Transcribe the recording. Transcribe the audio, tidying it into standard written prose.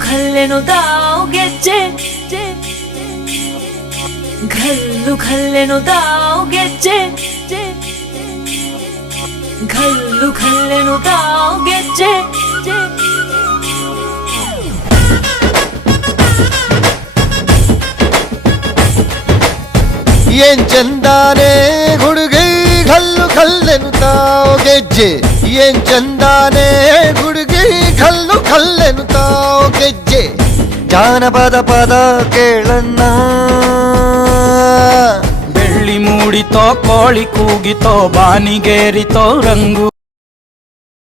ಖಲ್ಲೆನು ತಾವು ಗೆಜ್ಜೆ ಘಲ್ಲು ಖಲ್ಲೆನು ತಾವು ಗೆಜ್ಜೆ ಘಲ್ಲು ಖಲ್ಲೆನು ತಾವು ಗೆಜ್ಜೆ ಏನ್ ಚಂದಾನೆ ಹುಡುಗಿ ಘಲ್ಲು ಖಲ್ಲೆನು ತಾವು ಗೆಜ್ಜೆ ಏನ್ ಚಂದಾನೆ ಹುಡುಗಿ ಘಲ್ಲು ಖಲ್ಲೆನು ತಾವು ಗೆಜ್ಜೆ ಜಾನಪದ ಪದ ಕೇಳಣ್ಣ ಬೆಳ್ಳಿ ಮೂಡಿತೋ ಕೋಳಿ ಕೂಗಿತೋ ಬಾನಿಗೇರಿತೋ ರಂಗು